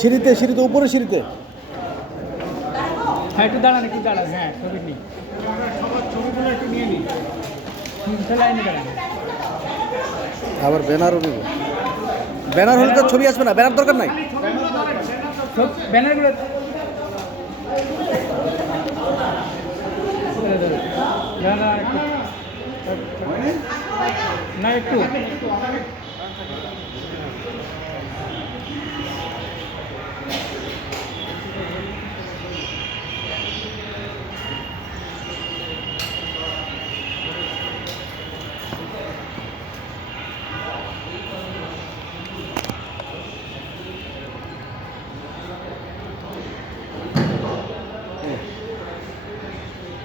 সিঁড়িতে সিঁড়িতে উপরে সিঁড়িতে। হ্যাঁ একটু দাঁড়ান একটু দাঁড়ান। হ্যাঁ ছবি নিই। আবার ব্যানারও নেব। ব্যানার হলে তো ছবি আসবে না ব্যানার দরকার নাই। ব্যানারগুলো না না একটু না একটু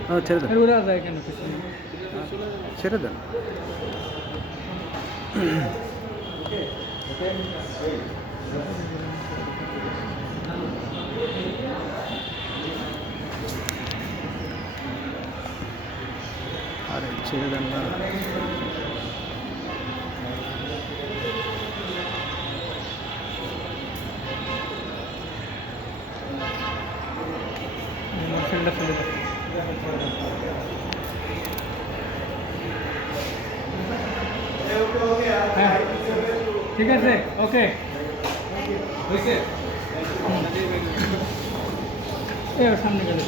হ্যাঁ, ছেড়ে দেন। ওরা যায় কেন ছেড়ে দেন। আরে ছেড়ে দেন না। ফেলে ঠিক আছে ওকে হয়েছে? সামনে গেলে।